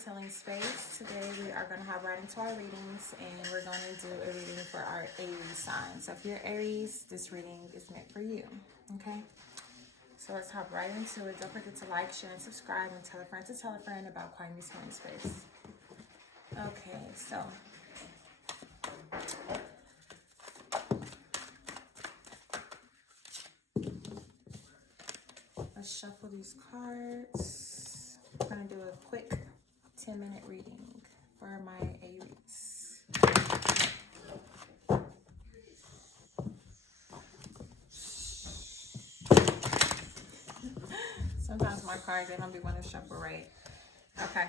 Queen's Healing Space. Today we are going to hop right into our readings, and we're going to do a reading for our Aries sign. So if you're Aries, this reading is meant for you, okay? So let's hop right into it. Don't forget to like, share, and subscribe, and tell a friend to tell a friend about Queen's Healing Space. Okay, so let's shuffle these cards. I'm going to do a quick 10-minute reading for my Aries. Sometimes my cards, they don't be wanting to shuffle right. Okay.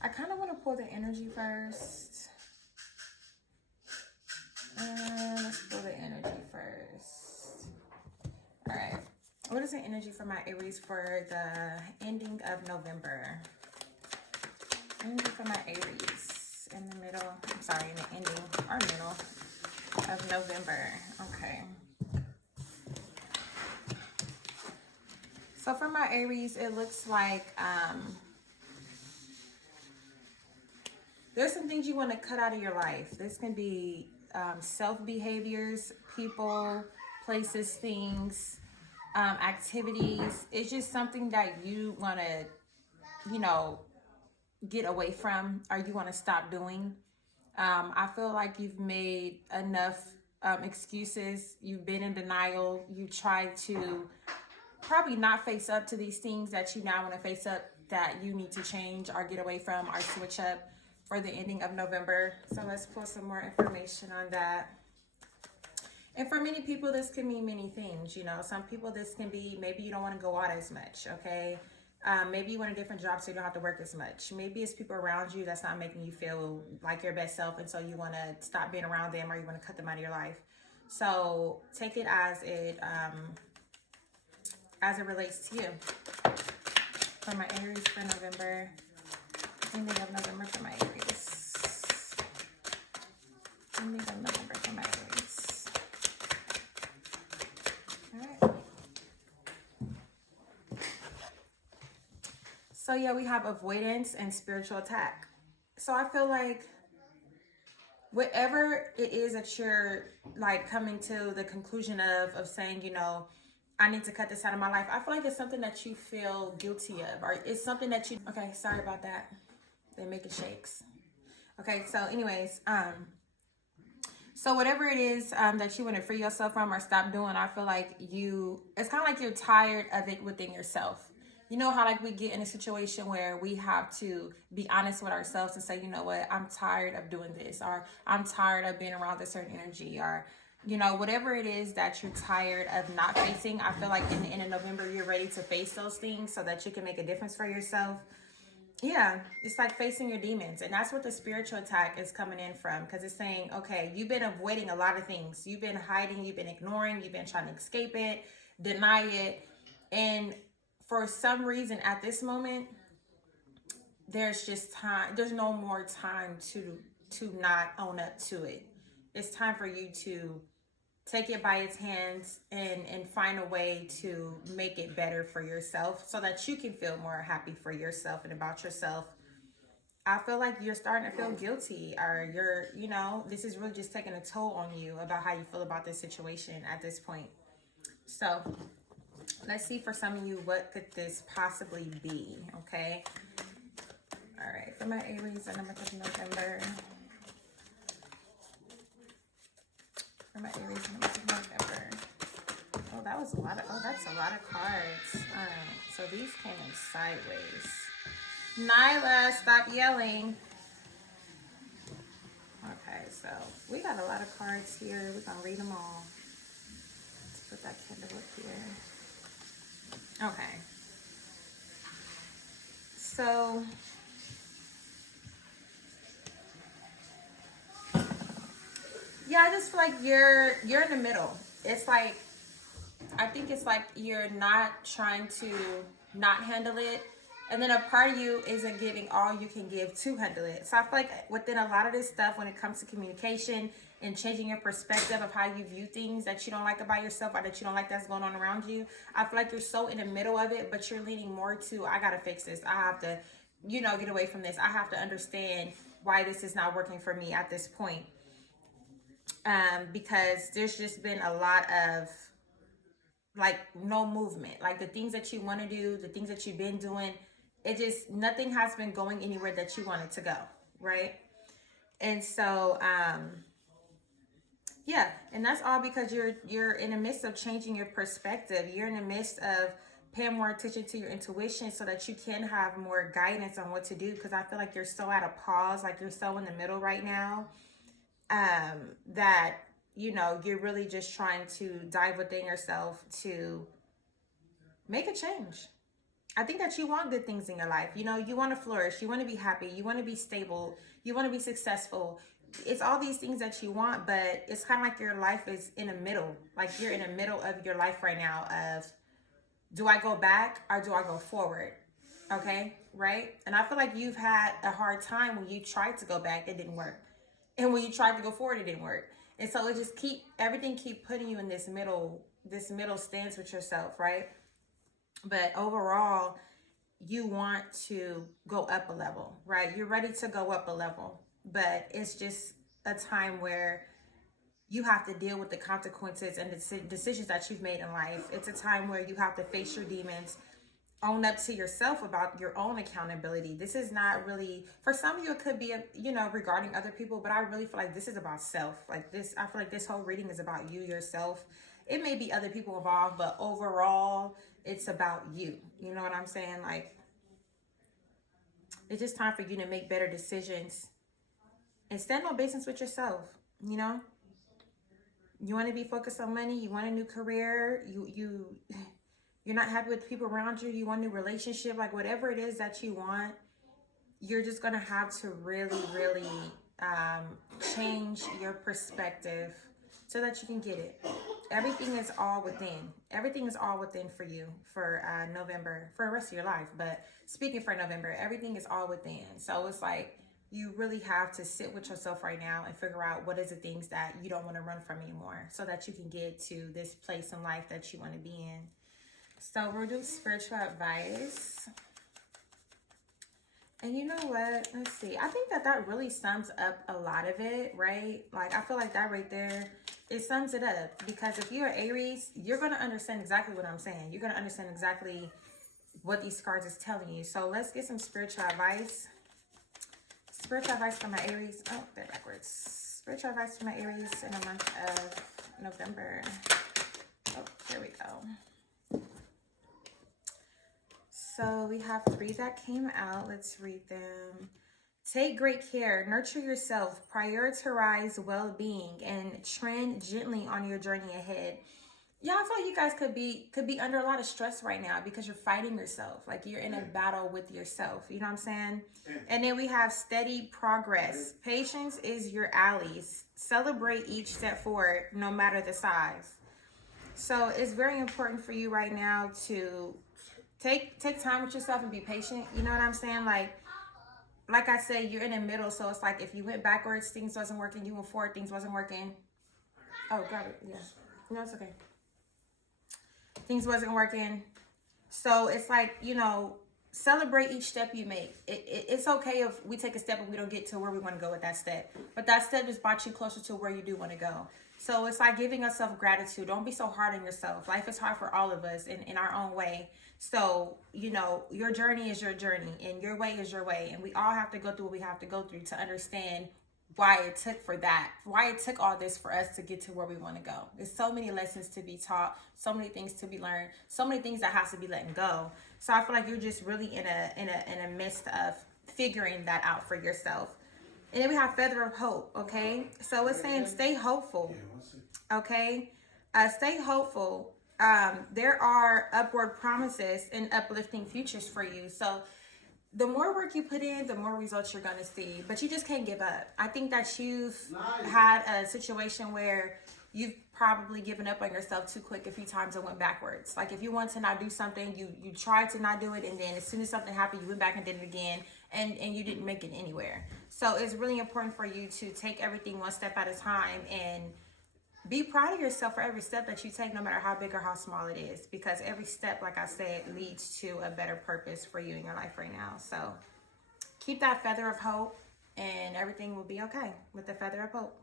I kind of want to pull the energy first. Let's pull the energy first. All right. What is the energy for my Aries for the ending of November? Energy for my Aries in the middle, I'm sorry, in the ending or middle of November. Okay. So for my Aries, it looks like there's some things you want to cut out of your life. This can be self-behaviors, people, places, things, activities. It's just something that you want to, get away from, or you want to stop doing. I feel like you've made enough excuses. You've been in denial. You tried to probably not face up to these things that you now want to face up, that you need to change or get away from or switch up for the ending of November. So let's pull some more information on that. And for many people, this can mean many things. Some people, this can be maybe you don't want to go out as much, okay? Maybe you want a different job so you don't have to work as much. Maybe it's people around you that's not making you feel like your best self, and so you want to stop being around them, or you want to cut them out of your life. So take it as it relates to you. For my Aries for November, ending of November for my Aries. Ending of November for my Aries. All right. So yeah, we have avoidance and spiritual attack. So I feel like whatever it is that you're like coming to the conclusion of saying, I need to cut this out of my life, I feel like it's something that you feel guilty of, or it's something that you, okay, sorry about that. They make it shakes. Okay, so anyways, so whatever it is that you want to free yourself from or stop doing, I feel like it's kind of like you're tired of it within yourself. You know how like we get in a situation where we have to be honest with ourselves and say, you know what, I'm tired of doing this, or I'm tired of being around this certain energy, or whatever it is that you're tired of not facing. I feel like in the end of November, you're ready to face those things so that you can make a difference for yourself. Yeah, it's like facing your demons. And that's what the spiritual attack is coming in from, because it's saying, okay, you've been avoiding a lot of things. You've been hiding, you've been ignoring, you've been trying to escape it, deny it. And for some reason at this moment, there's just time. There's no more time to not own up to it. It's time for you to take it by its hands and find a way to make it better for yourself so that you can feel more happy for yourself and about yourself. I feel like you're starting to feel guilty, or this is really just taking a toll on you about how you feel about this situation at this point. So let's see for some of you, what could this possibly be, okay? All right, for my Aries in the month of November. For my Aries in the month of November. Oh, that's a lot of cards. All right, so these came in sideways. Nyla, stop yelling. Okay, so we got a lot of cards here. We're gonna read them all. Let's put that candle up here. Okay. So yeah, I just feel like you're in the middle. It's like, I think it's like you're not trying to not handle it, and then a part of you isn't giving all you can give to handle it. So I feel like within a lot of this stuff, when it comes to communication and changing your perspective of how you view things that you don't like about yourself, or that you don't like that's going on around you, I feel like you're so in the middle of it, but you're leaning more to, I gotta fix this. I have to you know, get away from this. I have to understand why this is not working for me at this point. Because there's just been a lot of like no movement. Like the things that you want to do, the things that you've been doing, it just, nothing has been going anywhere that you want it to go, right? And so, yeah, and that's all because you're in the midst of changing your perspective. You're in the midst of paying more attention to your intuition so that you can have more guidance on what to do. Because I feel like you're so at a pause, like you're so in the middle right now, that, you know, you're really just trying to dive within yourself to make a change. I think that you want good things in your life. You know, you want to flourish, you want to be happy, you want to be stable, you want to be successful. It's all these things that you want, but it's kind of like your life is in the middle. Like you're in the middle of your life right now of, do I go back or do I go forward? Okay, right? And I feel like you've had a hard time when you tried to go back, it didn't work. And when you tried to go forward, it didn't work. And so it just everything keep putting you in this middle stance with yourself, right? But overall, you want to go up a level, right? You're ready to go up a level, but it's just a time where you have to deal with the consequences and the decisions that you've made in life. It's a time where you have to face your demons, own up to yourself about your own accountability. This is not really, for some of you, it could be, you know, regarding other people, but I really feel like this is about self. Like this, I feel like this whole reading is about you, yourself. It may be other people involved, but overall, it's about you. You know what I'm saying? Like, it's just time for you to make better decisions and stand on business with yourself. You know, you want to be focused on money. You want a new career. You're not happy with the people around you. You want a new relationship. Like whatever it is that you want, you're just gonna have to really, really change your perspective so that you can get it. Everything is all within. Everything is all within for you for November, for the rest of your life. But speaking for November, everything is all within. So it's like you really have to sit with yourself right now and figure out what is the things that you don't want to run from anymore so that you can get to this place in life that you want to be in. So we'll do spiritual advice. And you know what? Let's see. I think that really sums up a lot of it, right? Like, I feel like that right there, it sums it up. Because if you're Aries, you're going to understand exactly what I'm saying. You're going to understand exactly what these cards is telling you. So let's get some spiritual advice. Spiritual advice for my Aries. Oh, they're backwards. Spiritual advice for my Aries in the month of November. Oh, here we go. So we have 3 that came out. Let's read them. Take great care. Nurture yourself. Prioritize well-being and trend gently on your journey ahead. Yeah, I feel like you guys could be under a lot of stress right now because you're fighting yourself. Like you're in a battle with yourself. You know what I'm saying? And then we have steady progress. Patience is your allies. Celebrate each step forward, no matter the size. So it's very important for you right now to take time with yourself and be patient. You know what I'm saying? Like I said, you're in the middle. So it's like if you went backwards, things wasn't working. You went forward, things wasn't working. Oh, got it. Yeah. No, it's okay. Things wasn't working. So it's like, you know, celebrate each step you make. It's okay if we take a step and we don't get to where we want to go with that step. But that step just brought you closer to where you do want to go. So it's like giving yourself gratitude. Don't be so hard on yourself. Life is hard for all of us in our own way. So, you know, your journey is your journey and your way is your way. And we all have to go through what we have to go through to understand why it took all this for us to get to where we want to go. There's so many lessons to be taught, so many things to be learned, so many things that has to be letting go. So I feel like you're just really in a midst of figuring that out for yourself. And then we have Feather of Hope, okay? So it's saying stay hopeful, okay? Stay hopeful. There are upward promises and uplifting futures for you. So the more work you put in, the more results you're going to see. But you just can't give up. I think that you've had a situation where you've probably given up on yourself too quick a few times and went backwards. Like if you want to not do something, you tried to not do it, and then as soon as something happened, you went back and did it again, and you didn't make it anywhere. So it's really important for you to take everything one step at a time and be proud of yourself for every step that you take, no matter how big or how small it is, because every step, like I said, leads to a better purpose for you in your life right now. So keep that feather of hope, and everything will be okay with the feather of hope.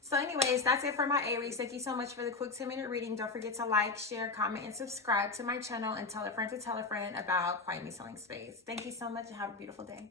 So anyways, that's it for my Aries. Thank you so much for the quick 10-minute reading. Don't forget to like, share, comment, and subscribe to my channel, and tell a friend to tell a friend about Quietly Selling Space. Thank you so much and have a beautiful day.